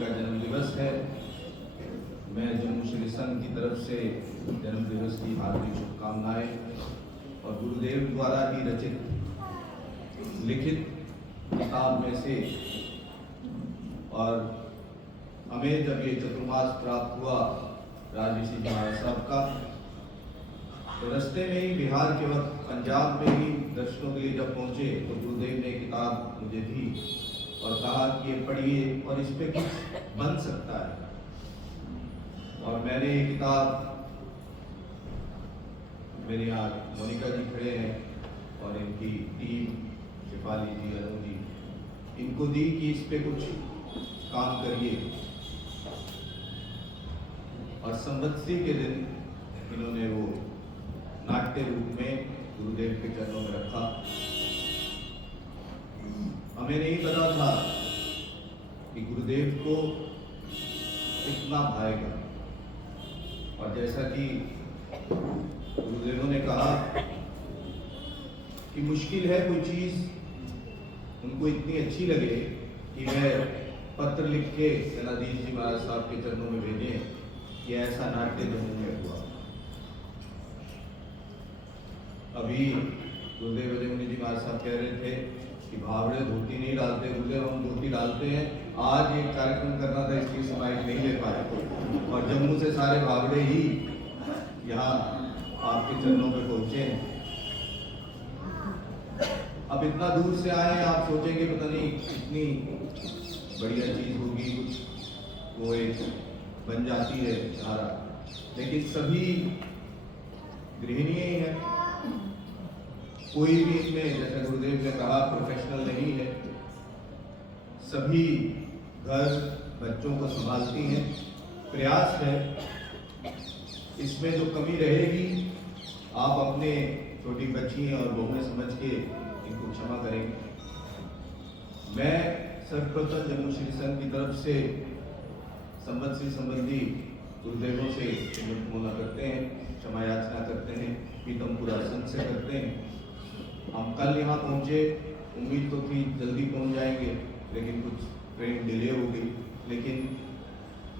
का जन्मदिवस है। मैं जम्मू श्री संघ की तरफ से जन्मदिवस की हार्दिक शुभकामनाएं और गुरुदेव द्वारा ही रचित लिखित किताब में से, और हमें जब ये चतुर्मास प्राप्त हुआ राजऋषि महाराज साहब का, तो रास्ते में ही बिहार के वक्त पंजाब में ही दर्शनों के लिए जब पहुंचे तो गुरुदेव ने किताब मुझे दी और कहा कि ये पढ़िए और इस पे कुछ बन सकता है। और मैंने ये किताब, मेरे यहाँ मोनिका जी खड़े हैं और इनकी टीम, शिफाली जी, अनु जी, इनको दी कि इस पे कुछ काम करिए। और संवत्सरी के दिन इन्होंने वो नाट्य रूप में गुरुदेव के चरणों में रखा। हमें नहीं पता था कि गुरुदेव को इतना भाएगा, और जैसा कि गुरुदेवों ने कहा कि मुश्किल है कोई चीज उनको इतनी अच्छी लगे कि वह पत्र लिख के जनाधीश जी महाराज साहब के चरणों में भेजें कि ऐसा नाट्य जम्मू में हुआ। अभी गुरुदेव अजयमुनि जी महाराज साहब कह रहे थे कि भावड़े धोती नहीं डालते, गुरुदेव हम धोती डालते हैं। आज एक कार्यक्रम करना था, इसकी समाइक नहीं ले पाए, और जम्मू से सारे भावड़े ही यहाँ आपके चरणों पे पहुंचे हैं। अब इतना दूर से आए हैं, आप सोचेंगे पता नहीं कितनी बढ़िया चीज होगी, कुछ वो एक बन जाती है धारा, लेकिन सभी गृहिणी ही है। कोई भी इसमें, जैसे गुरुदेव ने कहा, प्रोफेशनल नहीं है। सभी घर बच्चों को संभालती हैं। प्रयास है, इसमें जो कमी रहेगी आप अपने छोटी बच्ची और बहुएं समझ के इनको क्षमा करेंगे। मैं सर्वप्रथम जम्मू श्री संघ की तरफ से संवत्सरी संबंधी गुरुदेवों से मुना करते हैं, क्षमा याचना करते हैं, पीतम पूरा संघ से करते हैं। हम कल यहाँ पहुँचे, उम्मीद तो थी जल्दी पहुँच जाएंगे, लेकिन कुछ ट्रेन डिले हो गई। लेकिन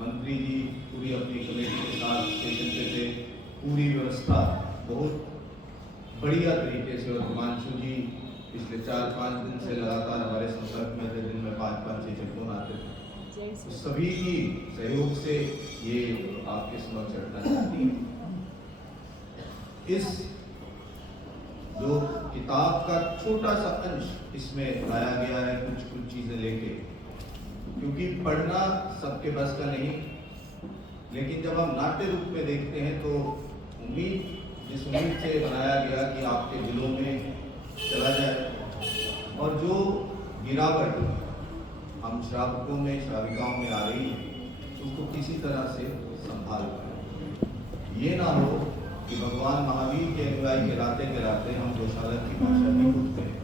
मंत्री जी पूरी अपनी कमेटी के साथ स्टेशन पे थे, पूरी व्यवस्था बहुत बढ़िया तरीके से, और हिमांशु जी पिछले 4-5 दिन से लगातार हमारे संपर्क में थे, दिन में 5-5-6 फोन आते थे। तो सभी की सहयोग से ये आपके समक्ष रखना चाहती हूँ। इस जो किताब का छोटा सा अंश इसमें लाया गया है, कुछ चीजें लेके, क्योंकि पढ़ना सबके बस का नहीं, लेकिन जब हम नाट्य रूप में देखते हैं तो उम्मीद, जिस उम्मीद से बनाया गया कि आपके दिलों में चला जाए, और जो गिरावट हम श्रावकों में, श्राविकाओं में आ रही है, उसको किसी तरह से संभाल पाए। ये ना हो कि भगवान महावीर के अनुयायी कहलाते हम गौशाला की भाषा नहीं बोलते हैं,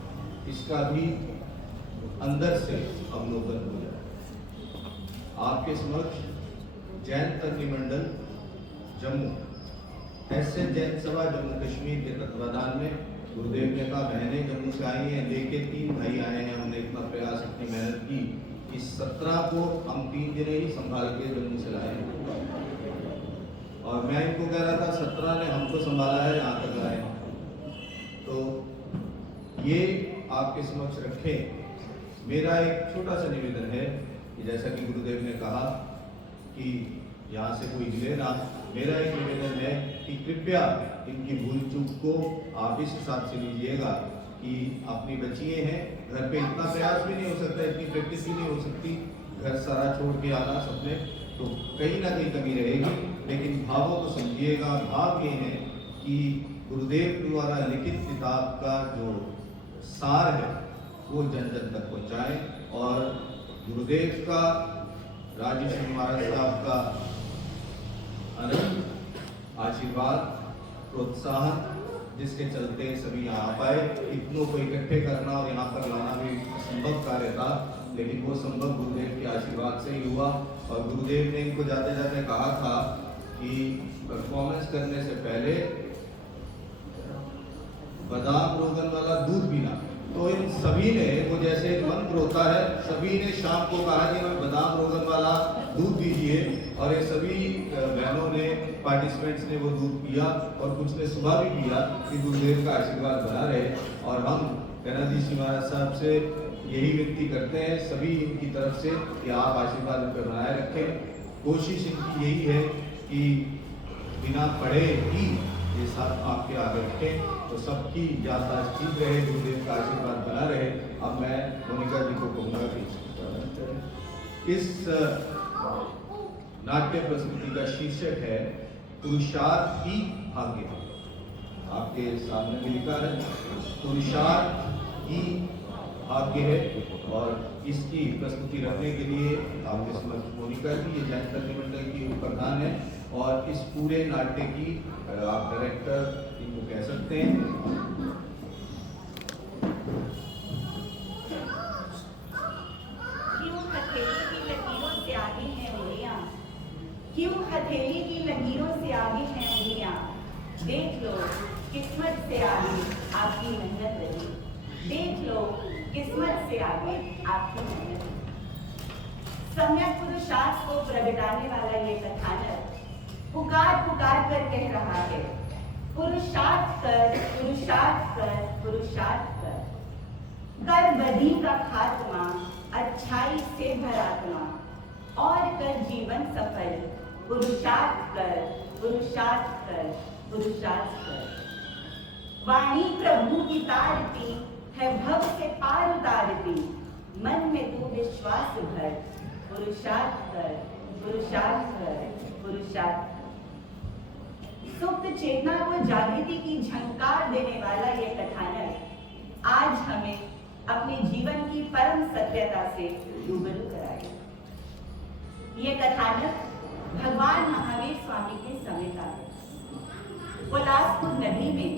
इसका भी अंदर से अवलोकन हो जाए। आपके समक्ष जैन तत्वमंडल जम्मू, ऐसे जैन सभा जम्मू कश्मीर के तत्वाधान में, गुरुदेव ने कहा बहनें जम्मू से आई हैं, लेके 3 भाई आए हैं, हमने इतना प्रयास, इतनी मेहनत की कि 17 को हम 3 दिन ही संभाल के जम्मू से लाए हैं। और मैं इनको कह रहा था 17 ने हमको संभाला है, यहाँ तक आए। तो ये आपके समक्ष रखें। मेरा एक छोटा सा निवेदन है कि जैसा कि गुरुदेव ने कहा कि यहाँ से कोई हिले ना, मेरा एक निवेदन है कि कृपया इनकी भूल चूक को आप इस हिसाब से लीजिएगा कि अपनी बच्चियाँ हैं, घर पे इतना प्रयास भी नहीं हो सकता, इतनी प्रैक्टिस भी नहीं हो सकती, घर सारा छोड़ के आना सबने, तो कहीं ना कहीं कमी रहेगी। लेकिन भावों को समझिएगा। भाव ये है कि गुरुदेव द्वारा लिखित किताब का जो सार है वो जन जन तक पहुँचाएं, और गुरुदेव का, राजऋषि महाराज साहब का अनंत आशीर्वाद, प्रोत्साहन, जिसके चलते सभी यहाँ पाए। इतनों को इकट्ठे करना और यहाँ पर लाना भी असंभव कार्य था, लेकिन वो संभव गुरुदेव के आशीर्वाद से ही हुआ। और गुरुदेव ने इनको जाते जाते कहा था कि परफॉर्मेंस करने से पहले बादाम रोगन वाला दूध पीना। तो इन सभी ने, वो जैसे एक मंत्र होता है, सभी ने शाम को कहा कि हमें बादाम रोगन वाला दूध दीजिए, और ये सभी बहनों ने, पार्टिसिपेंट्स ने वो दूध पिया, और कुछ ने सुबह भी पिया कि गुरुदेव का आशीर्वाद बना रहे। और हम कनादी जी महाराज साहब से यही विनती करते हैं सभी इनकी तरफ से कि आप आशीर्वाद इन पर बनाए रखें। कोशिश इनकी यही है कि बिना पढ़े ही ये सब आपके आगे रखें, तो सबकी याददाश्त ठीक रहे, गुरुदेव का आशीर्वाद बना रहे। अब मैं मोनिका जी को कहूँगा कि इस नाट्य प्रस्तुति का शीर्षक है पुरुषार्थ ही भाग्य। आपके सामने भी लिखा है पुरुषार्थ ही भाग्य है, और इसकी प्रस्तुति रखने के लिए आपके समक्ष मोनिका जी, ये जैन कल्याण मंडल की प्रधान है, और इस पूरे नाट्य की आप डायरेक्टर इनको कह सकते हैं। क्यों हथेली की लकीरों से आगे हैं उंगलियां, क्यों हथेली की लकीरों से आगे हैं उंगलियां, देख लो किस्मत से आगे आपकी मेहनत रही, देख लो किस्मत से आगे आपकी मेहनत रही। सम्यक पुरुषार्थ को प्रगटाने वाला ये कथानक पुकार पुकार कर कह रहा है, पुरुषार्थ कर, पुरुषार्थ कर, पुरुषार्थ कर, कर बदी का खात्मा, अच्छाई से भर आत्मा, और कर जीवन सफल, पुरुषार्थ कर, पुरुषार्थ कर, पुरुषार्थ कर। वाणी प्रभु की तारती है, भव से पार उतारती, मन में तू विश्वास भर, पुरुषार्थ कर, पुरुषार्थ कर, पुरुषार्थ। सुप्त चेतना को जागृति की झंकार देने वाला यह कथानक आज हमें अपने जीवन की परम सत्यता से रूबरू कराए। यह कथानक भगवान महावीर स्वामी के समय का है। बिलासपुर नदी में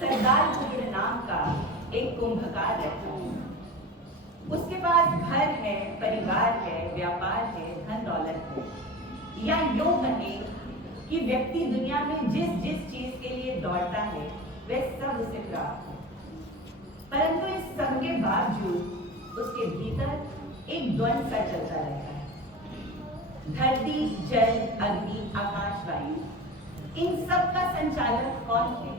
सरदार कुबड़ नाम का एक कुंभकार रहता है। उसके पास घर है, परिवार है, व्यापार है, धन दौलत है, या यूं कहें कि व्यक्ति दुनिया में जिस जिस चीज के लिए दौड़ता है वह सब उसे प्राप्त है। परंतु इस सब के बावजूद उसके भीतर एक द्वंद्व सा चलता रहता है। धरती, जल, अग्नि, आकाश, वायु, इन सब का संचालक कौन है?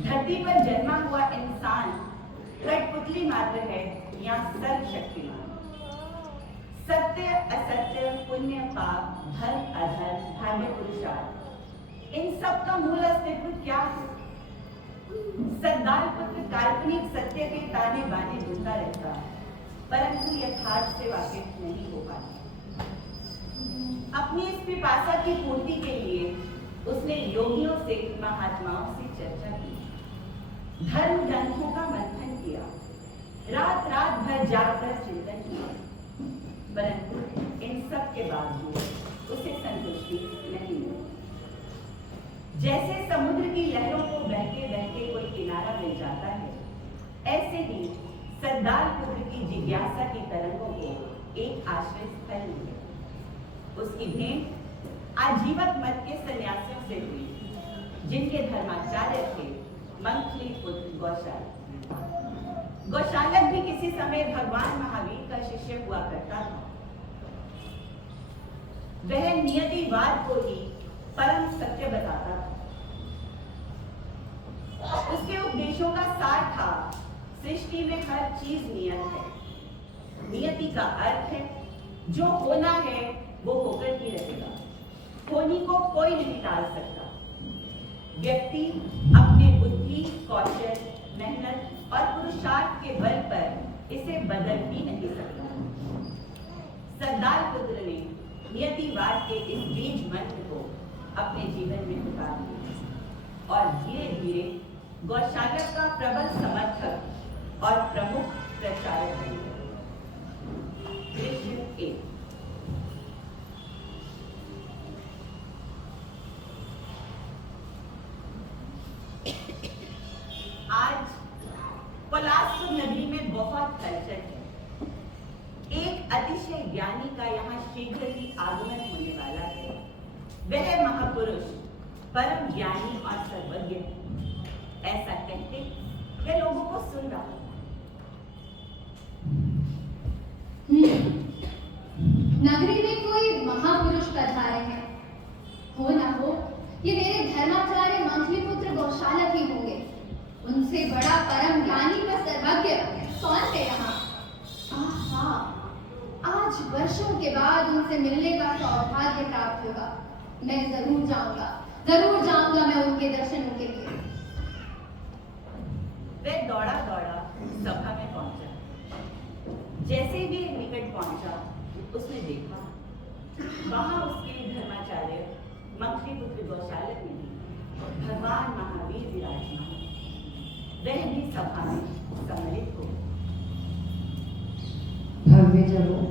धरती पर जन्मा हुआ इंसान कठपुतली मात्र है या सर्वशक्तिमान? सत्य, असत्य, पुण्य, पाप, धर्म, अधर्म, भाग्य, पुरुषार्थ, इन सब का मूल अस्तित्व क्या है? सरदार पुत्र काल्पनिक सत्य के ताने बाने ढूंढता रहता है, परंतु यथार्थ से वाकिफ नहीं हो पाता। अपनी इस पिपासा की पूर्ति के लिए उसने योगियों से, महात्माओं से चर्चा की, धर्म ग्रंथों का मंथन किया, रात रात भर जाकर चिंतन किया, परंतु इन सब के बावजूद उसे संतुष्टि नहीं मिली। जैसे समुद्र की लहरों को बहके बहके कोई किनारा मिल जाता है, ऐसे ही सरदार पुत्र की जिज्ञासा की तरंगों को एक आश्रय स्थल मिले। उसकी भेंट आजीवक मत के सन्यासियों से हुई, जिनके धर्माचार्य थे मंथली पुत्र गौशालक। गौशालक भी किसी समय भगवान महावीर का शिष्य हुआ करता था। वह नियतिवाद को ही परम सत्य बताता था। उसके उपदेशों का सार था, सृष्टि में हर चीज नियत है। नियति का अर्थ है जो होना है वो होकर ही रहेगा, होनी को कोई नहीं टाल सकता। व्यक्ति अपने बुद्धि, कौशल, मेहनत और पुरुषार्थ के बल पर इसे बदल भी नहीं सकता। सरदार पुत्र ने नियतिवाद के इस बीज मंत्र को अपने जीवन में उतार दिया और धीरे धीरे गौशालक का प्रबल समर्थक और प्रमुख प्रचारक बन गया। दृश्य 1। आज बिलासपुर नगरी में बहुत हलचल है। एक अतिशय ज्ञानी का यहाँ शीघ्र ही आगमन होने वाला है। वह महापुरुष परम ज्ञानी और सर्वज्ञ है। ऐसा कहते वह लोगों को सुन रहा था। नगरी में कोई महापुरुष पधारे हैं। हो ना हो ये मेरे धर्माचार्य मंथलीपुत्र गौशालक ही होंगे। उनसे बड़ा परम ज्ञानी व सर्वज्ञ कौन है यहाँ? आहा, आज वर्षों के बाद उनसे मिलने का सौभाग्य प्राप्त होगा। मैं जरूर जाऊंगा मैं उनके दर्शनों के लिए। वह दौड़ा दौड़ा सभा में पहुंचा। जैसे भी निकट पहुंचा, उसने देखा वहां उसके धर्माचार्य मंथलीपुत्र गौशालक में भगवान महावीर विराजमान। वह भी सभा में सम्मिलित हो। भव्यजनों,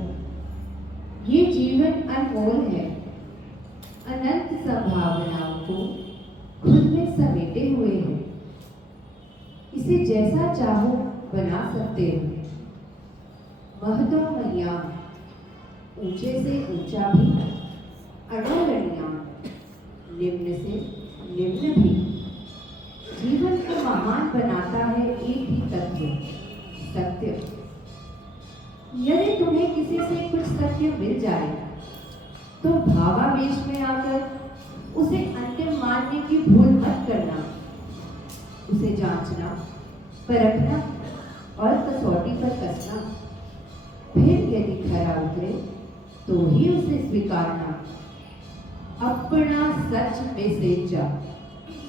ये जीवन अनमोल है। अनंत संभावनाओं को खुद में समेटे हुए है। इसे जैसा चाहो बना सकते हो। महतो मह्याम, ऊंचे से ऊंचा भी, अणोरणीयाम, निम्न से निम्न भी। जीवन को महान बनाता है एक ही तत्व, सत्य। यदि तुम्हें किसी से कुछ सत्य मिल जाए तो भावावेश में आकर उसे अंतिम मानने की भूल मत करना। उसे जांचना, परखना और कसौटी पर कसना। फिर यदि खरा उतरे तो ही उसे स्वीकारना। अपना सच में से जा,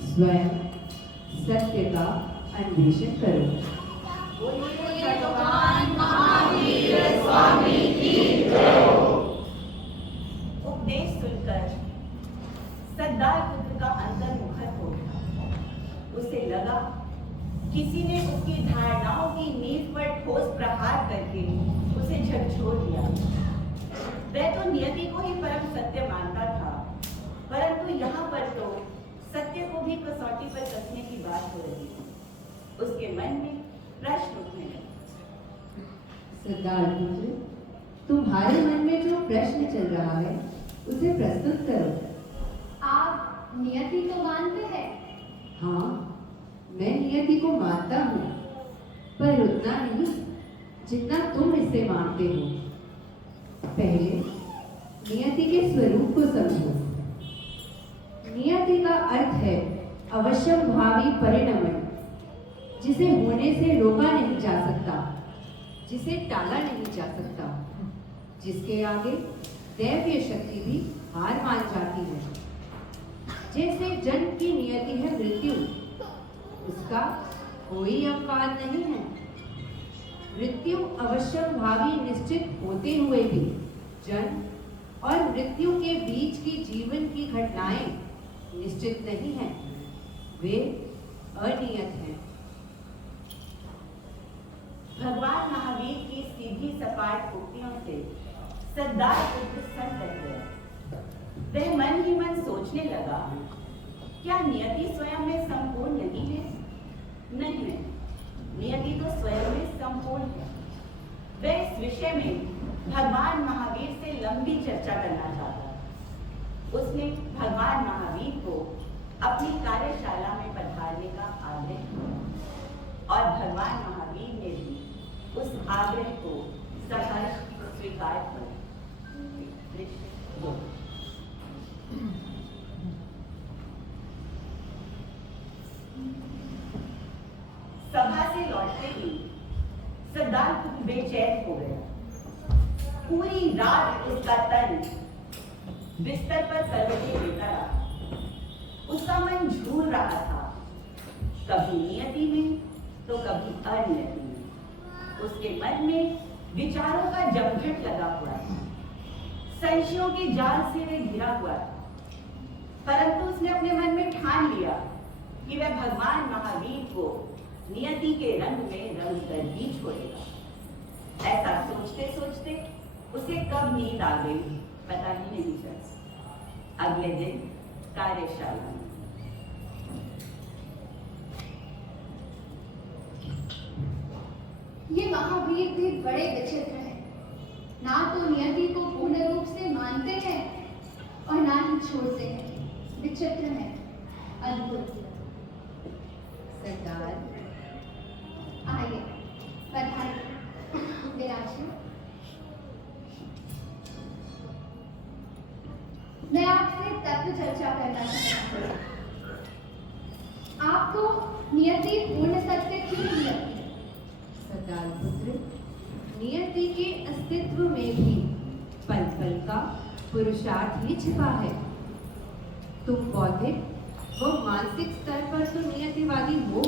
स्वयं सत्य का अन्वेषण करो। भगवान महावीर स्वामी की उपदेश सुनकर सरदार पुत्र का अंतर्मुखर हो गया। उसे लगा किसी ने उसकी धारणाओं की नींव पर ठोस प्रहार करके उसे झकझोर दिया। वह तो नियति को ही परम सत्य मानता था, परंतु यहाँ पर तो सत्य को भी कसौटी पर कसने की बात हो रही थी। उसके मन में प्रश्न उठने लगे। सरदार पुत्र, तुम्हारे मन में जो प्रश्न चल रहा है उसे प्रस्तुत करो। आप नियति को मानते हैं? हाँ, मैं नियति को मानता हूँ, पर उतना नहीं जितना तुम इसे मानते हो। पहले नियति के स्वरूप को समझो। नियति का अर्थ है अवश्यंभावी परिणमन, जिसे होने से रोका नहीं जा सकता, जिसे टाला नहीं जा सकता, जिसके आगे दैवीय शक्ति भी हार मान जाती है। जैसे जन्म की नियति है मृत्यु, उसका कोई अपवाद नहीं है। मृत्यु अवश्यंभावी निश्चित होते हुए भी जन्म और मृत्यु के बीच की जीवन की घटनाएं निश्चित नहीं हैं, वे अनियत हैं। भगवान महावीर की सीधी सपाट उक्तियों से सरदार पुत्र सट रह गया। वह मन ही मन सोचने लगा, क्या नियति स्वयं में संपूर्ण नहीं है? नहीं, नियति तो स्वयं में संपूर्ण है। वह इस विषय में भगवान महावीर से लंबी चर्चा करना चाहता। उसने भगवान महावीर को अपनी कार्यशाला में पधारने का आग्रह किया और भगवान महावीर ने भी उस आग्रह को सहर्ष स्वीकार किया। सभा से लौटते ही सरदार पुत्र बेचैन हो गया। पूरी रात उसका तन बिस्तर पर करवटें लेता रहा। उसका मन झूल रहा था, कभी नियति में तो कभी अनियति में। उसके मन में विचारों का जमघट लगा हुआ था, संशयों के जाल से वह घिरा हुआ था। परंतु उसने अपने मन में ठान लिया कि वह भगवान महावीर को नियति के रंग में रंग कर ही छोड़ेगा। ऐसा सोचते सोचते उसे कब नींद आ गई पता ही नहीं चला। अगले दिन कार्यशाला में ये महावीर भी बड़े विचित्र हैं। ना तो नियति को पूर्ण रूप से मानते हैं और ना ही छोड़ते हैं। विचित्र है, अद्भुत। सरदार, चर्चा करना चाहती हूँ। आपको नियति पूर्ण सत्य क्यों नहीं लगती? सदाल पुत्र, नियति के अस्तित्व में भी पल पल का पुरुषार्थ ही छिपा है। तुम बौद्धिक व मानसिक स्तर पर तो नियतिवादी हो,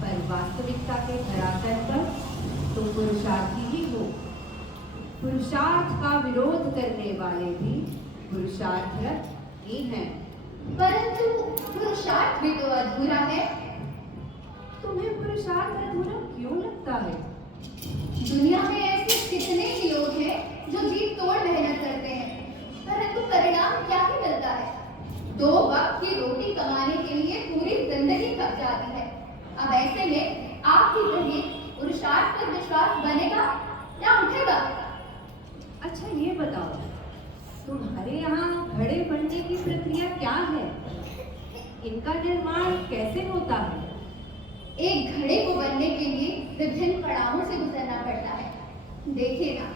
पर वास्तविकता के धरातल पर तुम पुरुषार्थी ही हो। पुरुषार्थ का विरोध करने वाले भी पुरुषार्थरत ही हैं। परंतु पुरुषार्थ भी तो अधूरा है। तुम्हें पुरुषार्थ अधूरा क्यों लगता है? दुनिया में ऐसे कितने ही लोग हैं जो जी तोड़ मेहनत करते हैं, परंतु परिणाम क्या ही मिलता है? 2 वक्त की रोटी कमाने के लिए पूरी जिंदगी खप जाती है। अब ऐसे में आप ही कहिए, पुरुषार्थ पर विश्वास बनेगा या उठेगा? अच्छा ये बताओ, तुम्हारे यहाँ घड़े बनने की प्रक्रिया क्या है? इनका निर्माण कैसे होता है? एक घड़े को बनने के लिए विभिन्न पड़ावों से गुजरना पड़ता है। देखिए ना,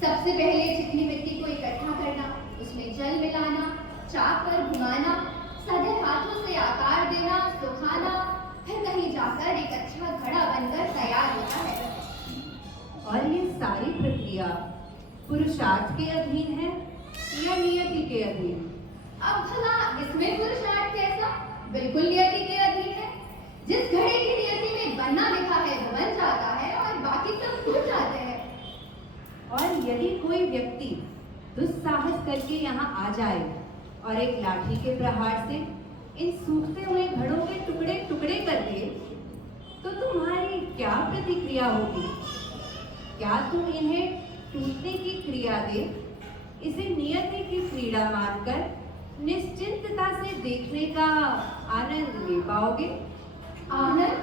सबसे पहले चिकनी मिट्टी को इकट्ठा करना, उसमें जल मिलाना, चाक पर घुमाना, सधे हाथों से आकार देना, सुखाना, फिर कहीं जाकर एक अच्छा घड़ा बनकर तैयार होता है। और ये सारी प्रक्रिया पुरुषार्थ के अधीन है या नियति के अधीन? अब भला इसमें पुरुषार्थ कैसा? बिल्कुल नियति के अधीन है। जिस घड़े की नियति में बनना लिखा है वो बन जाता है और बाकी सब टूट जाते हैं। और यदि कोई व्यक्ति दुस्साहस करके यहाँ आ जाए और एक लाठी के प्रहार से इन सूखते हुए घड़ों के टुकड़े टुकड़े कर दे, तो तुम्हारी क्या प्रतिक्रिया होगी? क्या तुम इन्हें टूटने की क्रिया देख इसे नियति की क्रीड़ा मानकर निश्चिंतता से देखने का आनंद ले पाओगे? आनंद?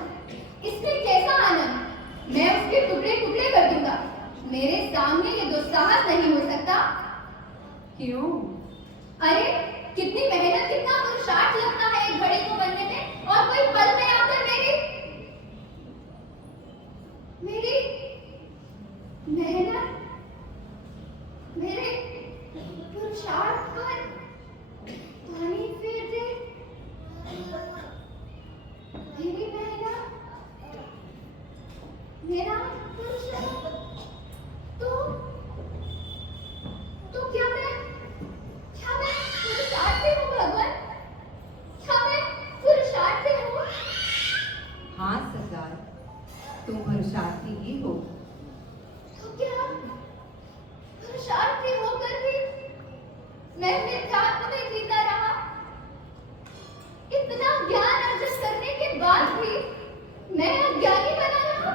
इसमें कैसा आनंद? मैं उसके टुकड़े टुकड़े कर दूंगा। मेरे सामने ये दुस्साहस नहीं हो सकता। क्यों? अरे कितनी मेहनत, कितना पुरुषार्थ लगता है एक घड़े को बनने में, और कोई पल में आकर मेरी मेहनत, मेरे पुरुषार्थ पर पानी फेर दे। मेरी मेहनत, मेरा पुरुषार्थ, तो क्या मैं पुरुषार्थी हूँ भगवान? क्या मैं पुरुषार्थी हूँ? हाँ सरदार, तुम पुरुषार्थी ही हो। तो क्या पुरुषार्थी होकर भी मैं मिथ्यात्व में जीता रहा? इतना ज्ञान अर्जित करने के बाद भी मैं अज्ञानी बना रहा?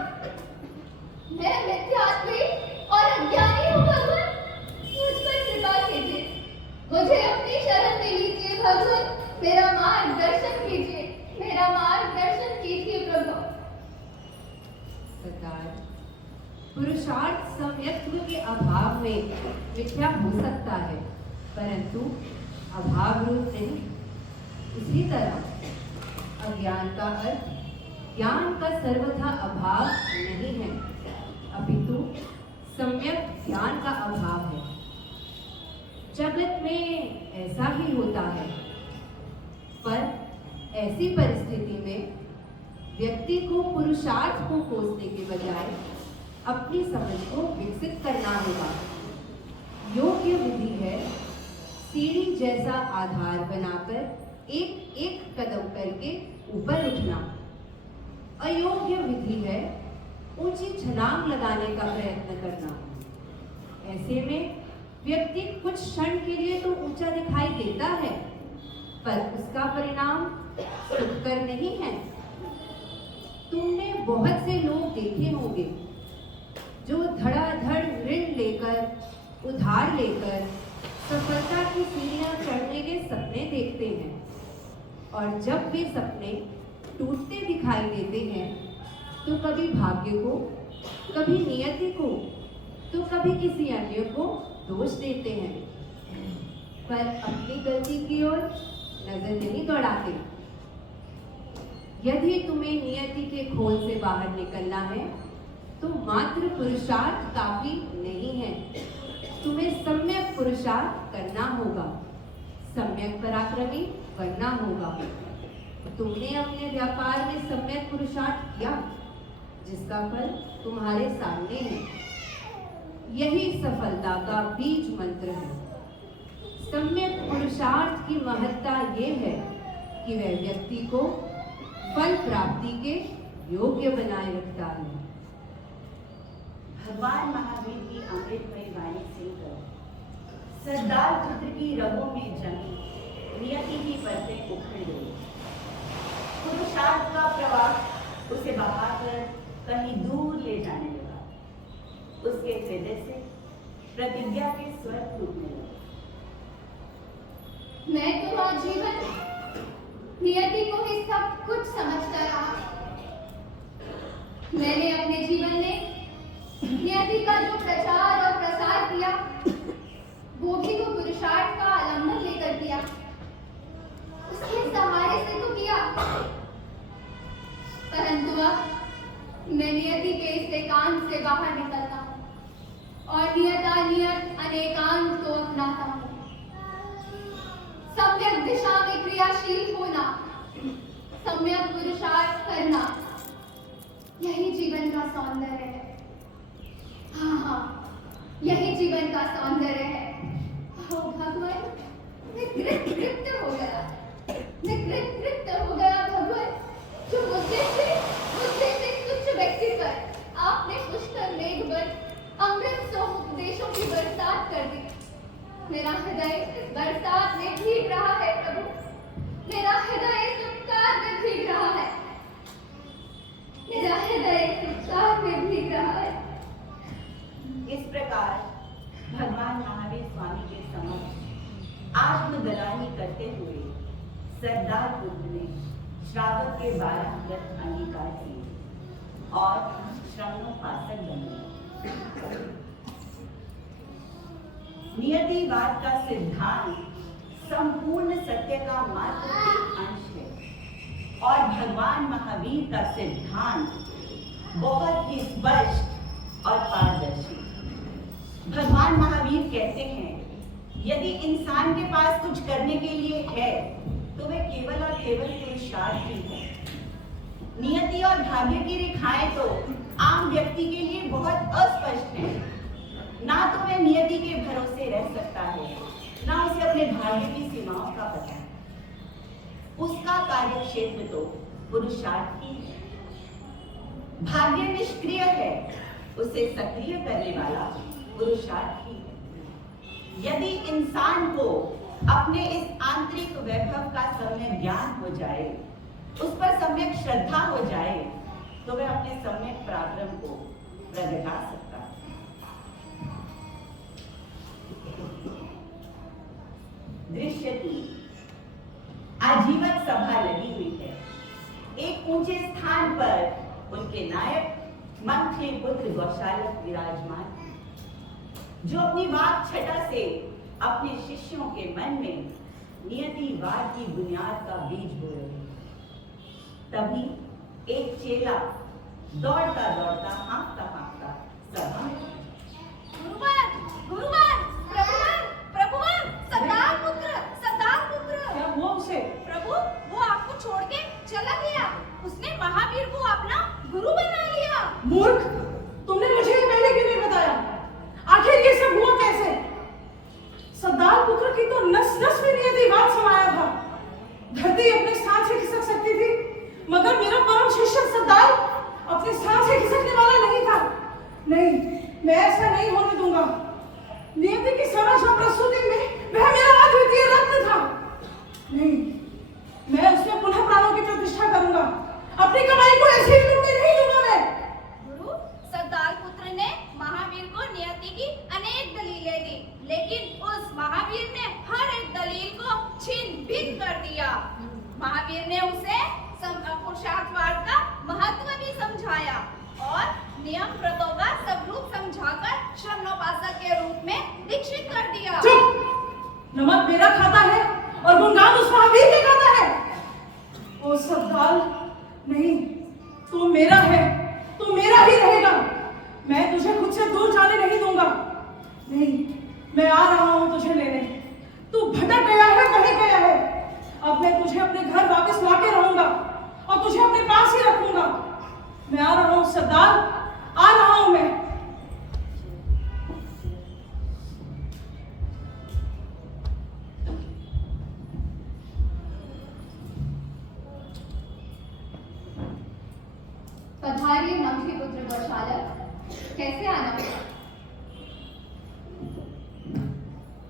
मैं मिथ्यात्वी और अज्ञानी हूँ भगवान। मुझ पर कृपा कीजिए, मुझे अपनी शरण में लीजिए भगवान। मेरा मार्गदर्शन कीजिए, मेरा मार्गदर्शन कीजिए प्रभु। सरदार, पुरुषार्थ सम्यक्त्व के अभाव में मिथ्या हो सकता है, परंतु अभाव रूप नहीं। इसी तरह अज्ञान का अर्थ ज्ञान का सर्वथा अभाव नहीं है, अपितु सम्यक ज्ञान का अभाव है। जगत में ऐसा ही होता है, पर ऐसी परिस्थिति में व्यक्ति को पुरुषार्थ को कोसने के बजाय अपनी समझ को विकसित करना होगा। योग्य विधि है सीढ़ी जैसा आधार बनाकर एक एक कदम करके ऊपर उठना। अयोग्य विधि है ऊंची छलांग लगाने का प्रयत्न करना। ऐसे में व्यक्ति कुछ क्षण के लिए तो ऊंचा दिखाई देता है, पर उसका परिणाम सुखकर नहीं है। तुमने बहुत से लोग देखे होंगे जो धड़ाधड़ ऋण लेकर, उधार लेकर सफलता की सीढ़ियां चढ़ने के सपने देखते हैं, और जब वे सपने टूटते दिखाई देते हैं तो कभी भाग्य को, कभी नियति को, तो कभी किसी अन्य को दोष देते हैं, पर अपनी गलती की ओर नजर नहीं दौड़ाते। यदि तुम्हें नियति के खोल से बाहर निकलना है तो मात्र पुरुषार्थ काफी नहीं है, तुम्हें सम्यक पुरुषार्थ करना होगा। सम्यक पराक्रमी बनना होगा। तुमने अपने व्यापार में सम्यक पुरुषार्थ किया, जिसका फल तुम्हारे सामने है। यही सफलता का बीज मंत्र है। सम्यक पुरुषार्थ की महत्ता ये है कि वह व्यक्ति को फल प्राप्ति के योग्य बनाए रखता है। भगवान महावीर की अमृतमयी वाणी सुनकर सरदार पुत्र की रगों में जमी नियति की परतें उखड़ गई। पुरुषार्थ का प्रवाह उसे बहाकर कहीं दूर ले जाने लगा। उसके हृदय से प्रतिज्ञा के स्वर फूटने लगे। मैं तो आजीवन नियति को ही सब कुछ समझता रहा। मैंने अपने जीवन में नियति का जो प्रचार और प्रसार किया, वो भी तो पुरुषार्थ का आलंबन लेकर किया। उसके सहारे से तो किया, परंतु अब मैं नियति के इस एकांत से बाहर निकलता हूँ और नियत अनेकांत को अपनाता हूँ। सम्यक दिशा में क्रियाशील होना, सम्यक पुरुषार्थ करना, यही जीवन का सौंदर्य है। हाँ, यही जीवन का सौंदर्य है। ओ भगवान, मैं तृप्त हो गया, भगवान, जो मुझसे तुच्छ व्यक्ति पर आपने पुष्कर मेघ पर अमृत सो उपदेशों की बरसात कर दी। मेरा हृदय इस बरसात में भीग रहा है प्रभु, मेरा हृदय इस उपकार में भीग रहा है, मेरा हृदय इस उपकार में भीग रहा है। इस प्रकार भगवान महावीर स्वामी के समक्ष आत्मगलानी करते हुए सरदार पुत्र ने श्रावक के 12 व्रत अंगीकार किए और श्रवणोपासक बन गए। नियतिवाद का सिद्धांत संपूर्ण सत्य का मात्र एक अंश है और भगवान महावीर का सिद्धांत बहुत ही स्पष्ट और पारदर्शी। भगवान महावीर कहते हैं, यदि इंसान के पास कुछ करने के लिए है तो वह केवल और केवल पुरुषार्थ ही है। नियति और भाग्य की रेखाएं तो आम व्यक्ति के लिए बहुत अस्पष्ट हैं। ना तो वह नियति के भरोसे रह सकता है, ना उसे अपने भाग्य की सीमाओं का पता है। उसका कार्य क्षेत्र तो पुरुषार्थ ही है। भाग्य निष्क्रिय है, उसे सक्रिय करने वाला पुरुषार्थ ही है। यदि इंसान को अपने इस आंतरिक वैभव का सम्यक ज्ञान हो जाए, उस पर सम्यक श्रद्धा हो जाए, तो वह अपने सम्यक पराक्रम को प्रगटा सकता है। दृश्य 3, आजीवन सभा लगी हुई है। एक ऊंचे स्थान पर उनके नायक मंथली पुत्र गौशालक विराजमान है, जो अपनी वाक छटा से अपने शिष्यों के मन में नियतिवाद की बुनियाद का बीज बो रहे हैं। तभी एक चेला दौड़ता दौड़ता हाँफता सभा में प्रभुवर, सरदार पुत्र। क्या हुआ उसे? प्रभु, वो आपको छोड़ के चला गया। उसने महावीर को अपना गुरु बना लिया। मूर्ख, तुमने मुझे ये पहले क्यों नहीं बताया? आखिर ये सब हुआ कैसे? सरदार पुत्र की तो नस नस में नियतिवाद समाया था। धरती अपने स्थान से खिसक सकती थी, मगर मेरा परम शिष्य सरदार अपने स्थान से खिसकने वाला नहीं था। नहीं, मैं ऐसा नहीं होने दूंगा। नियति की समझ और प्रस्तुति में वह मेरा अद्वितीय रत्न था। नहीं, मैं उसमें पुनः प्राणों की प्रतिष्ठा करूंगा। अपनी कमाई को ऐसे ही लूटने नहीं दूंगा मैं। गुरु, सरदार पुत्र ने महावीर को नियति की अनेक दलीलें दी, लेकिन उस महावीर ने हर एक दलील को छीन भिन कर दिया। महावीर ने उसे पुरुषार्थवाद का महत्व भी समझाया और नियम व्रतों का स्वरूप समझाकर श्रवणोपासक के रूप में दीक्षित कर दिया। चुप! नमक मेरा खाता है और गुणगान उस महावीर के खाता है। ओ सरदार, नहीं, तू मेरा है, तू मेरा ही रहेगा। मैं तुझे खुद से दूर जाने नहीं दूंगा। नहीं, मैं आ रहा हूं तुझे लेने। तू तू भटक गया है, बहक गया है। अब मैं तुझे अपने घर वापस लाके रहूंगा और तुझे अपने पास ही रखूंगा। मैं आ रहा हूं सरदार, आ रहा हूं मैं। पधारिए मंत्री पुत्र गौशालक, कैसे आना हुआ?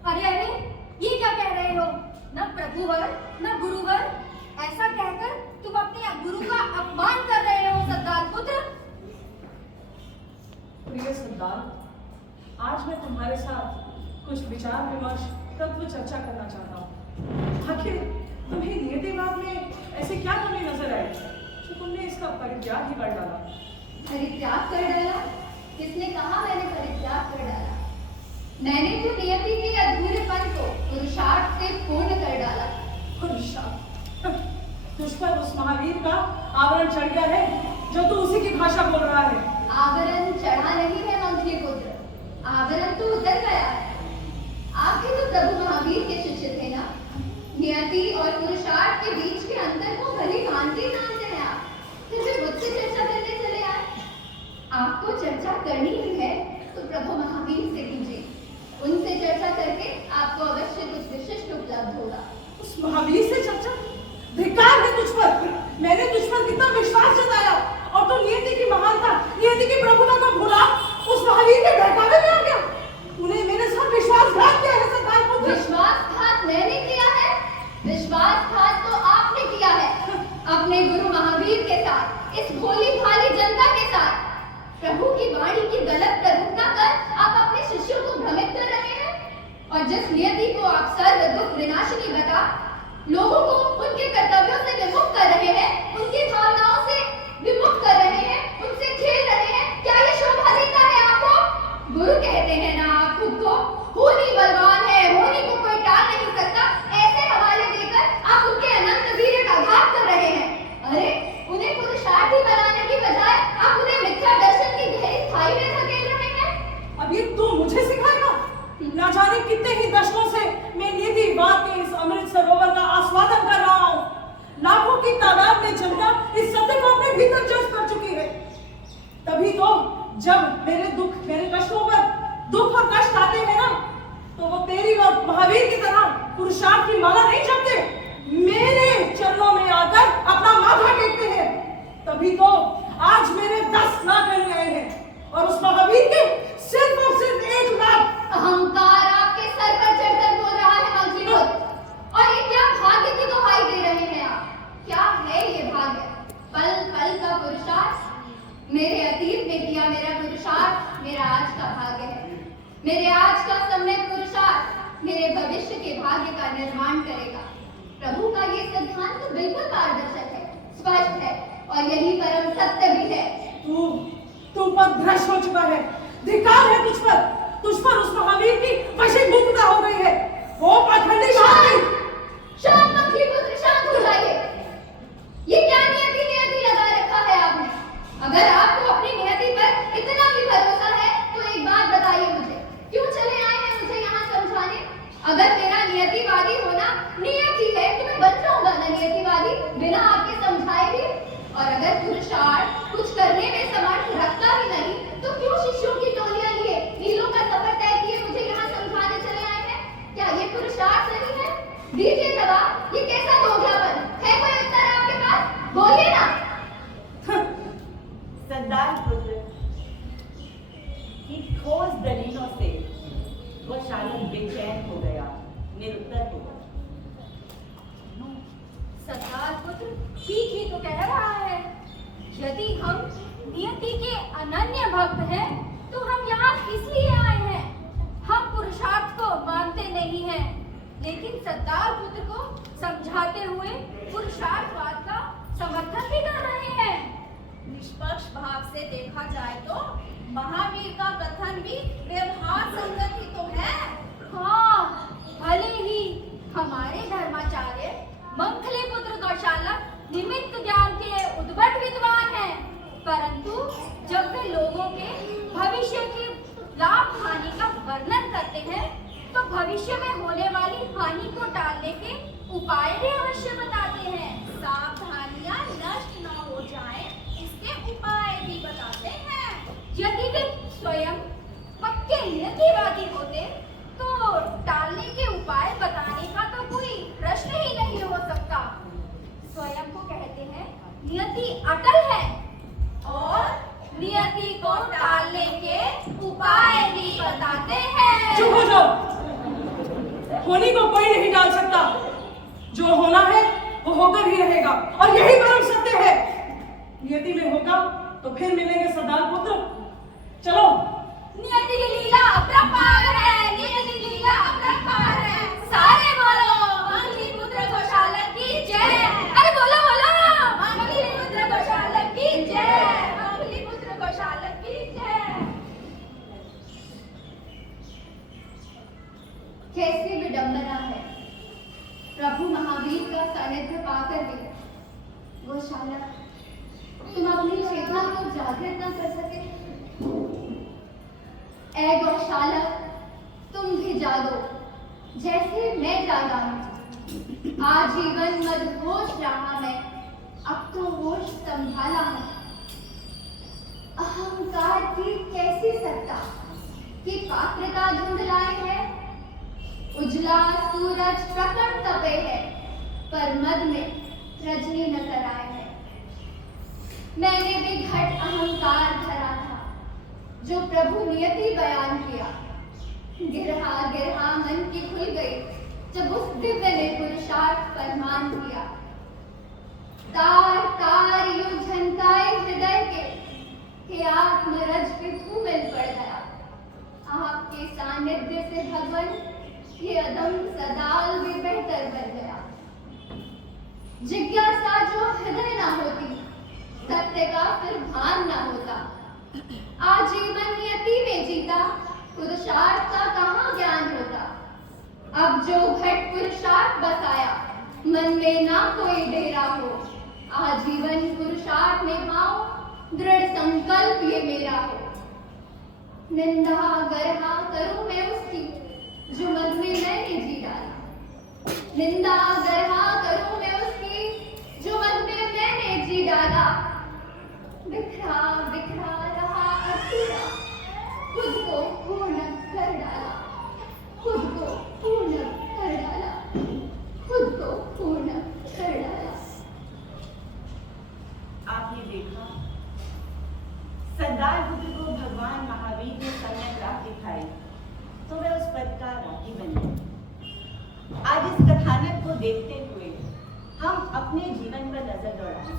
अरे अरे, ये क्या कह रहे हो? न प्रभुवर न गुरुवर, ऐसा कहकर तुम अपने गुरु का अपमान कर रहे हो सरदार पुत्र। प्रिय सरदार, आज मैं तुम्हारे साथ कुछ विचार विमर्श, तत्व चर्चा करना चाहता हूँ। आखिर तुम्हें नियतिवाद में ऐसे क्या कमी नजर आई जो तुमने इसका परित्याग ही कर डाला? परित्याग कर डाला? किसने कहा मैंने परित्याग कर डाला? मैंने तो नियति के अधूरेपन को पुरुषार्थ से पूर्ण कर डाला। पुरुषार्थ? तुझ पर उस महावीर का आवरण चढ़ गया है जो तू उसी की भाषा बोल रहा है। आवरण चढ़ा नहीं है मंत्री पुत्र, आवरण तो उतर गया है। आप भी तो प्रभु महावीर के शिष्य थे ना। नियति और पुरुषार्थ के बीच के अंतर को भली भांति जानते हैं आप, फिर भी मुझसे चर्चा करने चले आए। आपको चर्चा करनी ही है तो प्रभु महावीर से कीजिए, उनसे चर्चा करके आपको अवश्य कुछ विशिष्ट उपलब्ध होगा। उस महावीर से चर्चा? धिक्कार है तुझ पर। मैंने तुझ पर कितना विश्वास जताया और तू नियति की महानता, नियति की प्रभुता को भुला उस महावीर के बहकावे में आ गया। तूने मेरे साथ विश्वासघात किया है सरदार पुत्र। विश्वासघात मैंने किया है? विश्वासघात तो आपने किया है अपने गुरु महावीर के साथ, इस भोली भाली जनता के साथ। प्रभु की वाणी की गलत प्रवृत्ति कर आप अपने शिष्यों को भ्रमित कर रहे हैं, और जिस नियति को आप सर्व दुख विनाशिनी बता लोगों को उनके कर्तव्यों से विमुख कर रहे हैं, उनकी भावनाओं से विमुख कर रहे हैं, उनसे खेल रहे हैं, क्या ये शोभा देता है आपको? गुरु कहते हैं ना आप खुद को, होनी बलवान है, होनी को कोई टाल नहीं सकता। ऐसे हवाले देकर आप उनके अनंत वीर्य का घात कर रहे हैं। अरे उन्हें पुरुषार्थी बनाने की बजाय आप उन्हें मिथ्या दर्शन की गहरी खाई में धकेल रहे हैं। अब ये तू मुझे सिखाएगा? ना जाने कितने ही दशकों से मैं नियतिवाद के इस अमृत सरोवर का आस्वादन कर रहा हूँ। लाखों की तादाद में जनता इस सत्य को अपने भीतर जज़्ब कर चुकी है। तभी तो जब मेरे दुख, मेरे कष्टों पर दुख और कष्ट आते हैं ना, तो वो तेरी और महावीर की तरह पुरुषार्थ की माला नहीं जपते, मेरे चरणों में आकर अपना माथा टेकते हैं। तभी तो आज मेरे 10 लाख करने आए हैं और उस महावीर के सिर्फ और सिर्फ 1 लाख। अहंकार आपके सर पर चढ़कर बोल रहा है मंत्री पुत्र। और ये क्या भाग्य की दुहाई दे रहे हैं आप? क्या है ये भाग्य? पल पल का पुरुषार्थ। मेरे अतीत में किया मेरा पुरुषार्थ मेरा आज का भाग्य है। मेरे आज का सम्यक पुरुषार्थ मेरे भविष्य के भाग्य का निर्माण करेगा। प्रभु का ये सिद्धांत तो बिल्कुल पारदर्शक है, स्पष्ट है, और यही परम सत्य भी है। तू पर भ्रष्ट हो चुका है। धिक्कार है तुझ पर उस महावीर की वशीभूतता हो गई है। वो पाखंडी महावीर। शांत मंत्री पुत्र, शांत हो जाइए। ये क्या नियति लगा रखा है आपने? अगर आपको अपनी नियति पर इतना भी भरोसा है तो एक बात बताइए मुझे, क्यों चले आए हैं मुझे यहाँ समझाने? अगर मेरा नियतिवादी होना नियत ही है तो मैं बन जाऊंगा ना नियतिवादी, बिना आपके समझाए भी। और अगर पुरुषार्थ कुछ करने में समर्थ रखता ही नहीं तो क्यों शिष्यों की टोलियां लिए मीलों का सफर तय किए मुझे यहाँ समझाने चले आए हैं? क्या ये पुरुषार्थ नहीं है? दीजिए जवाब, ये कैसा दोगलापन है? कोई उत्तर आपके पास? बोलिए ना। सरदार पुत्र की ठोस दलीलों से गौशालक बेचैन हो गया, निरुत्तर हो गया। सरदार पुत्र ठीक ही तो कह रहा है। यदि हम नियति के अनन्य भक्त हैं तो हम यहाँ इसलिए आए हैं। हम पुरुषार्थ को मानते नहीं हैं, लेकिन सरदार पुत्र को समझाते हुए पुरुषार्थवाद का समर्थन भी कर रहे हैं। निष्पक्ष भाव से देखा जाए तो महावीर का कथन भी व्यवहार संगत ही तो है। हाँ, भले ही हमारे धर्माचार्य मंथली पुत्र गौशालक निमित्त ज्ञान के उद्भट विद्वान हैं, परंतु जब वे लोगों के भविष्य की लाभ हानि का वर्णन करते हैं तो भविष्य में होने वाली हानि को टालने के उपाय भी अवश्य बताते हैं। सावधानियां नष्ट न हो जाएं, इसके उपाय भी बताते हैं। यदि वे स्वयं पक्के नियतिवादी होते तो टालने के उपाय बताने का तो कोई प्रश्न ही नहीं हो सकता। स्वयं को कहते हैं नियति अटल है और नियति को टालने के उपाय भी बताते हैं। चुप हो जाओ। होनी को कोई नहीं डाल सकता। जो होना है वो होकर ही रहेगा और यही परम सत्य है। नियति में होगा तो फिर मिलेंगे सरदार पुत्र। चलो। नियति की लीला अपरंपार है, नियति की लीला अपरंपार है। सारे बोलो मंगली पुत्र गोशालक की जय। अरे बोलो बोलो मंगली पुत्र गोशालक की जय, मंगली पुत्र गोशालक की जय। कैसी विडंबना है, प्रभु महावीर का सानिध्य पाकर भी गोशाला तुम अपनी चेतना को जागृत न कर सके। ऐ गौशाला तुम भी जागो जैसे मैं जागा हूं। आजीवन मदहोश रहा मैं, अब तो होश संभाला हूं। अहंकार की कैसी सत्ता कि पात्रता ढूंढ लाए है। उजला सूरज प्रकट तपे है, पर मद में रजनी नजर आए है। मैंने भी घट अहंकार धरा था, जो प्रभु नियति बयान किया। गिरहा गिरहा मन की खुल गई, जब उस दिव्य ने पुरुषार्थ फरमान किया। तार तार यूं झनकाए हृदय के, कि आत्मरज पे धूमिल पड़ गया। आपके सानिध्य से भगवन ये अदम सदाल भी बेहतर बन गया। जिज्ञासा जो हृदय ना होती, सत्य का फिर भान ना होता। आजीवन नियति में जीता, पुरुषार्थ का कहाँ ज्ञान होता। अब जो घट पुरुषार्थ बसाया, मन में ना कोई डेरा हो। आजीवन पुरुषार्थ निभाओ, दृढ़ संकल्प ये मेरा हो। निंदा गर्हा करूं मैं उसकी, जो मद में मैंने जी डाला। निंदा गर्हा करूं मैं उसकी, जो मद में मैंने जी डाला। बिखरा बिखरा रहा अधूरा, खुद को पूर्ण कर डाला। खुद को पूर्ण कर डाला, खुद को पूर्ण कर डाला। आपने देखा, सरदार बुद्ध को भगवान महावीर ने सम्यक राह दिखाई तो वह उस पद का राही बन गए। आज इस कथानक को देखते हुए हम अपने जीवन पर नजर दौड़ाएं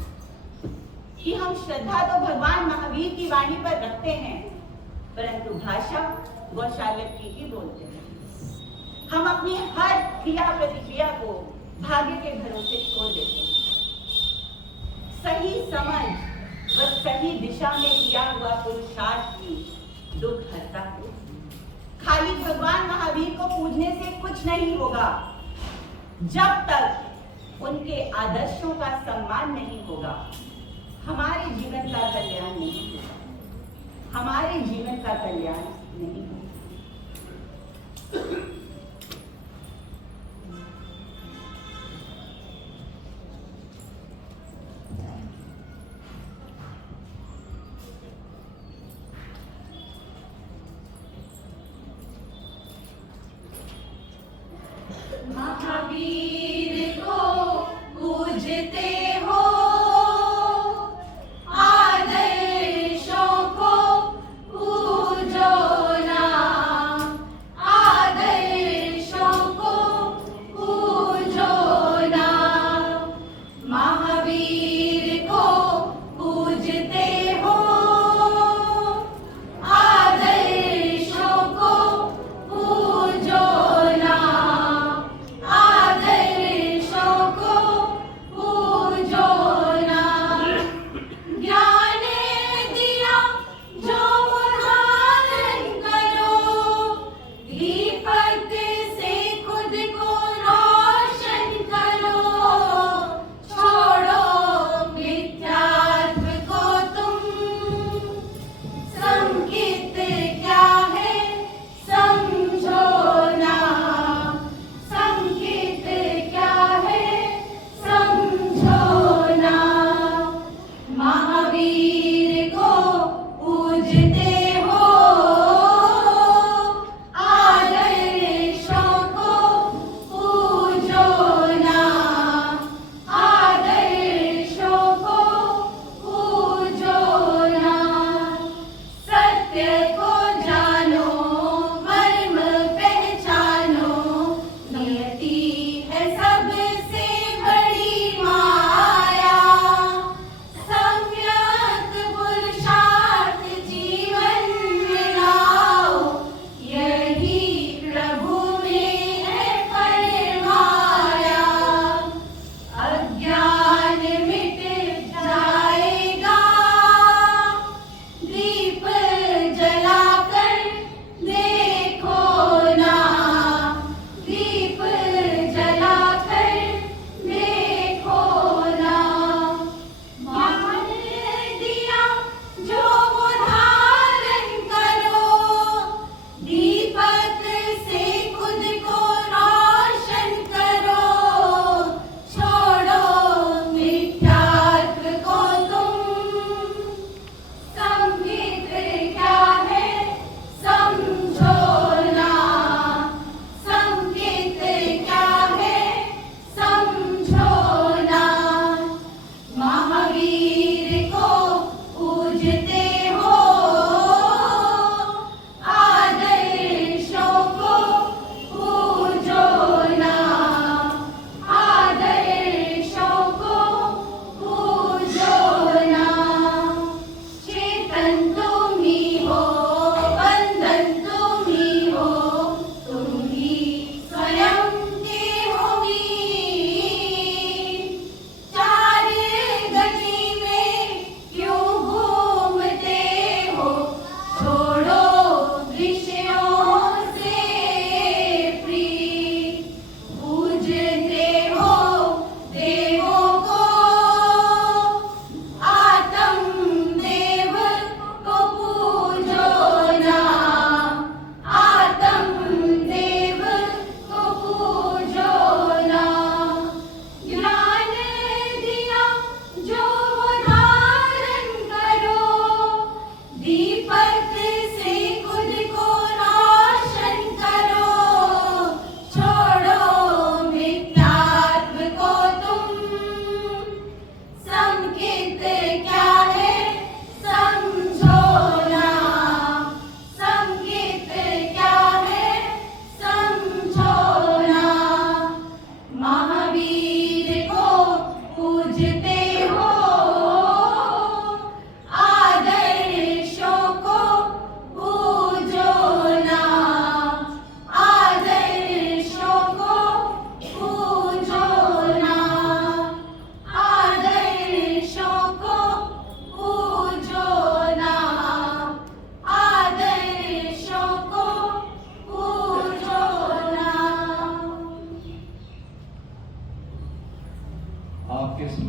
कि हम श्रद्धा तो भगवान महावीर की वाणी पर रखते हैं, परंतु भाषा गौशालक की ही बोलते हैं। हम अपनी हर क्रिया प्रतिक्रिया को भाग्य के भरोसे छोड़ देते हैं। सही समझ व सही दिशा में किया हुआ पुरुषार्थ ही दुख हरता है। खाली भगवान महावीर को पूजने से कुछ नहीं होगा, जब तक उनके आदर्शों का सम्मान नहीं होगा। हमारे जीवन का कल्याण नहीं होगा, हमारे जीवन का कल्याण नहीं होगा। महावीर को पूजते हो, आदर्शों को पूजो ना, आदर्शों को पूजो ना। महावीर को पूजते हो, आदर्शों को पूजो ना, आदर्शों को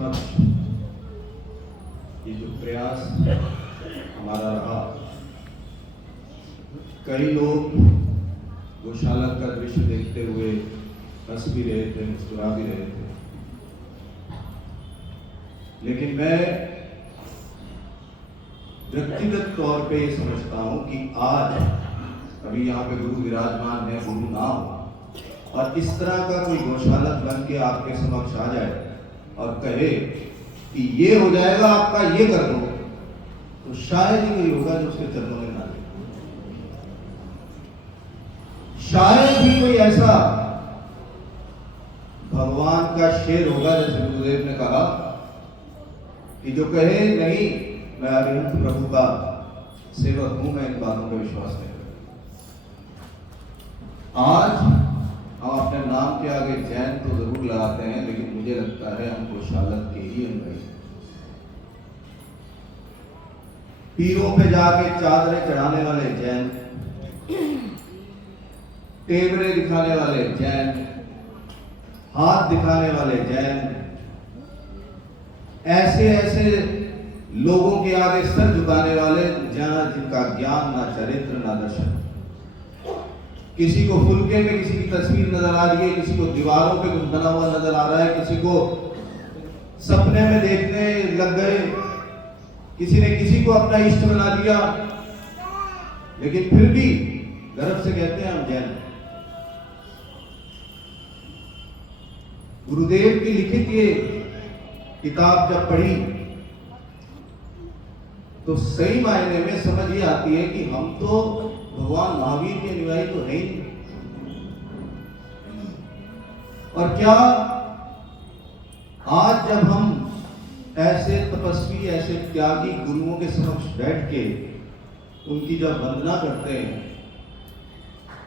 समक्ष ये जो प्रयास हमारा रहा, कई लोग गौशाला का दृश्य देखते हुए हंस भी रहे थे, मुस्कुरा भी रहे थे, लेकिन मैं व्यक्तिगत तौर पे ये समझता हूं कि आज अभी यहाँ पे गुरु विराजमान है, गुरु ना हो और इस तरह का कोई गौशालक बन के आपके समक्ष आ जाए और कहे कि ये हो जाएगा, आपका ये कर दो, तो शायद ही कोई होगा जो उसके चरणों में ना ले। शायद ही कोई ऐसा भगवान का शेर होगा, जैसे गुरुदेव ने कहा कि जो कहे नहीं मैं अरिहंत प्रभु का सेवक हूं, मैं इन बातों पर विश्वास नहीं करता। आज हम अपने नाम के आगे जैन तो जरूर लगाते हैं, लेकिन मुझे लगता है हम गौशालक के ही अनुयायी हैं। पीरों पे जाके चादरें चढ़ाने वाले जैन, टेबरे दिखाने वाले जैन, हाथ दिखाने वाले जैन, ऐसे ऐसे लोगों के आगे सर झुकाने वाले जहाँ जिनका ज्ञान ना चरित्र ना दर्शन। किसी को फुलके में किसी की तस्वीर नजर आ रही है, किसी को दीवारों पे कुछ बना हुआ नजर आ रहा है, किसी को सपने में देखने लग गए, किसी ने किसी को अपना इष्ट बना लिया, लेकिन फिर भी गर्व से कहते हैं हम जैन। गुरुदेव की लिखित ये किताब जब पढ़ी तो सही मायने में समझ ये आती है कि हम तो भगवान महावीर के अनुयायी तो है ही। और क्या आज जब हम ऐसे तपस्वी, ऐसे त्यागी गुरुओं के समक्ष बैठ के उनकी जब वंदना करते हैं,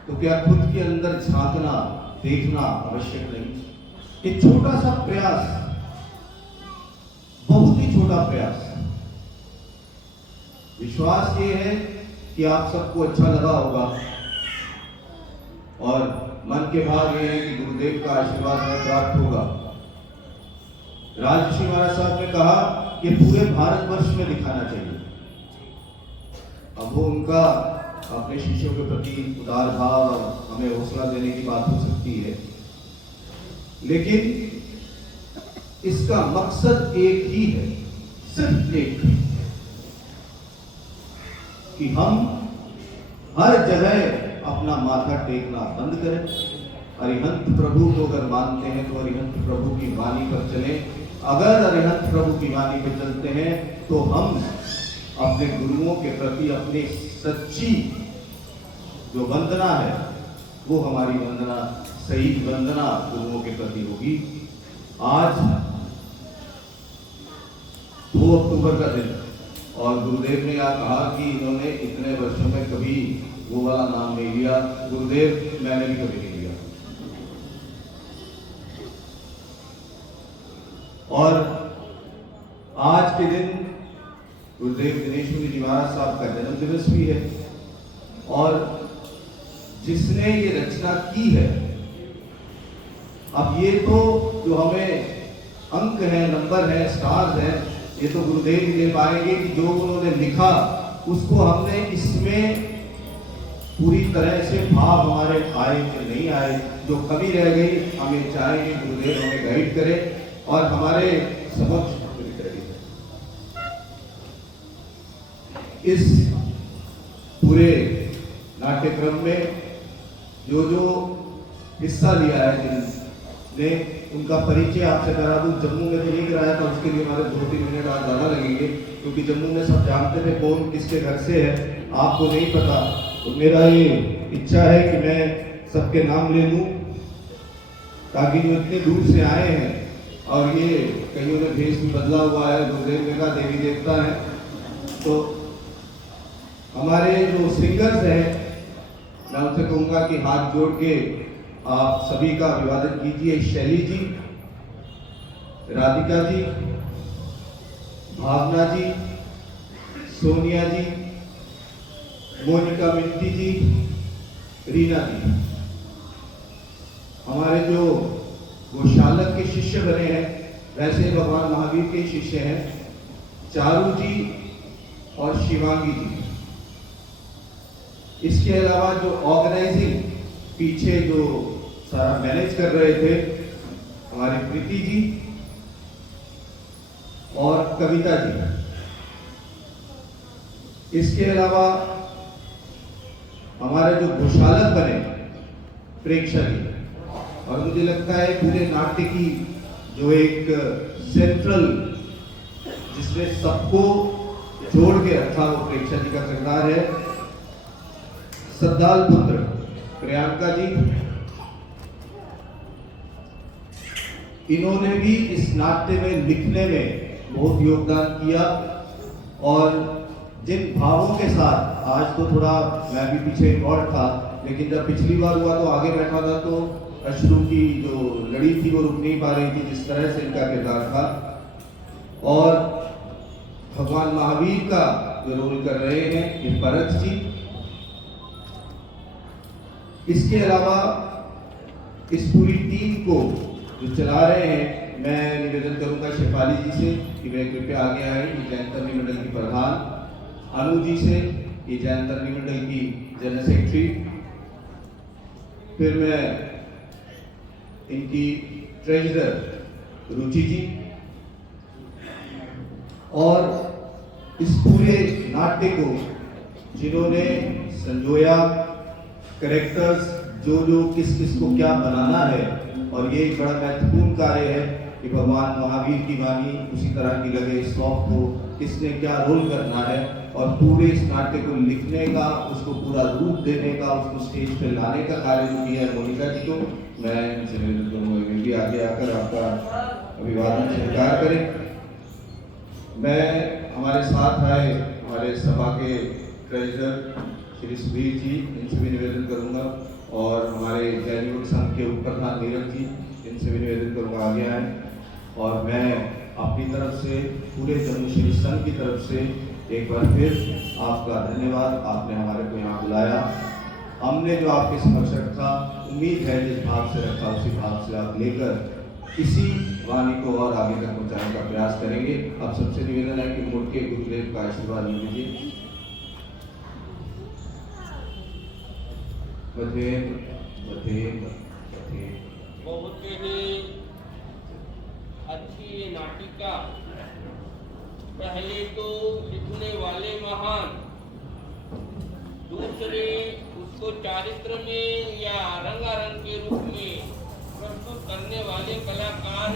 तो क्या खुद के अंदर झांकना, देखना आवश्यक नहीं? एक छोटा सा प्रयास, बहुत ही छोटा प्रयास, विश्वास ये है कि आप सबको अच्छा लगा होगा और मन के भाव ये है कि गुरुदेव का आशीर्वाद हमें प्राप्त होगा। राजर्षि महाराज साहब ने कहा कि पूरे भारतवर्ष में दिखाना चाहिए। अब वो उनका अपने शिष्यों के प्रति उदार भाव और हमें हौसला देने की बात हो सकती है, लेकिन इसका मकसद एक ही है, सिर्फ एक, कि हम हर जगह अपना माथा टेकना बंद करें। अरिहंत प्रभु को अगर मानते हैं तो अरिहंत प्रभु की वाणी पर चलें। अगर अरिहंत प्रभु की वाणी पर चलते हैं तो हम अपने गुरुओं के प्रति अपनी सच्ची जो वंदना है वो हमारी वंदना, सही वंदना गुरुओं के प्रति होगी। आज 2 अक्टूबर का दिन और गुरुदेव ने यह कहा कि इन्होंने इतने वर्षों में कभी वो वाला नाम नहीं लिया। गुरुदेव, मैंने भी कभी नहीं लिया। और आज के दिन गुरुदेव दिनेश्वरी जी महाराज साहब का जन्म दिवस भी है और जिसने ये रचना की है, अब ये तो जो हमें अंक है, नंबर है, स्टार्स है, ये तो गुरुदेव ही दे पाएंगे कि जो उन्होंने लिखा उसको हमने इसमें पूरी तरह से भाव हमारे आए कि नहीं आए, जो कमी रह गई हम ये चाहेंगे गुरुदेव हमें गाइड करें और हमारे समक्ष इस पूरे नाट्यक्रम में जो हिस्सा लिया है, जिनने उनका परिचय आपसे करा दूं। जम्मू में तो नहीं कराया था, उसके लिए हमारे 2-3 मिनट आज ज़्यादा लगेंगे, क्योंकि जम्मू में सब जानते थे कौन किसके घर से है, आपको नहीं पता। तो मेरा ये इच्छा है कि मैं सबके नाम ले लूं, ताकि जो इतनी दूर से आए हैं और ये कईयों ने भेष भी बदला हुआ है, गुरुदेव का देवी देवता है, तो हमारे जो सिंगर्स हैं मैं उनसे कहूँगा कि हाथ जोड़ के आप सभी का अभिवादन कीजिए। शैली जी, राधिका जी, भावना जी, सोनिया जी, मोनिका मिंटी जी, रीना जी, हमारे जो गौशालक के शिष्य बने हैं वैसे भगवान महावीर के शिष्य हैं चारू जी और शिवांगी जी। इसके अलावा जो ऑर्गेनाइजिंग पीछे जो सारा मैनेज कर रहे थे हमारे प्रीति जी और कविता जी। इसके अलावा हमारे जो घोषालक बने प्रेक्षक जी, और मुझे लगता है पूरे नाट्य की जो एक सेंट्रल जिसने सबको जोड़ के रखा वो प्रेक्षक जी का किरदार है सद्दाल पुत्र प्रियंका जी। इन्होंने भी इस नाट्य में लिखने में बहुत योगदान किया, और जिन भावों के साथ आज तो थोड़ा मैं भी पीछे इन्वॉल्व था, लेकिन जब पिछली बार हुआ तो आगे बैठा था तो अश्रु की जो लड़ी थी वो रुक नहीं पा रही थी, जिस तरह से इनका किरदार था। और भगवान महावीर का जो रोल कर रहे हैं ये भरत जी। इसके अलावा इस पूरी टीम को जो चला रहे हैं, मैं निवेदन करूंगा शेफाली जी से कि वे कृपया आगे आए। ये जैन तरनी मंडल की प्रधान, अनु जी से ये जैन तरनी मंडल की जनरल सेक्रेटरी, फिर मैं इनकी ट्रेजरर रुचि जी, और इस पूरे नाट्य को जिन्होंने संजोया, कैरेक्टर्स जो जो किस किस को क्या बनाना है, और ये एक बड़ा महत्वपूर्ण कार्य है कि भगवान महावीर की वाणी उसी तरह की लगे सॉफ्ट हो, किसने क्या रोल करना है, और पूरे इस नाट्य को लिखने का, उसको पूरा रूप देने का, उसको स्टेज पे लाने का कार्य जो किया है मोनिका जी को, मैं इनसे निवेदन करूंगा कि भी आगे आकर आपका अभिवादन स्वीकार करें। मैं हमारे साथ आए हमारे सभा के ट्रेजरर श्री सुधीर जी, इनसे भी निवेदन करूंगा, और हमारे जैन युवक संघ के उप प्रधान नीरज जी, इनसे भी निवेदन करूंगा आगे आए। और मैं अपनी तरफ से पूरे जम्मू श्री संघ की तरफ से एक बार फिर आपका धन्यवाद, आपने हमारे को यहाँ बुलाया। हमने जो आपके समक्ष रखा, उम्मीद है जिस भाव से रखा उसी भाव से आप लेकर इसी वाणी को और आगे तक पहुँचाने का प्रयास करेंगे। अब सबसे निवेदन है कि मुड़ के गुरुदेव का आशीर्वाद ले लीजिए। बहुत ही अच्छी ये नाटिका। पहले तो लिखने वाले महान, दूसरे उसको चारित्र में या रंगारंग के रूप में प्रस्तुत करने वाले कलाकार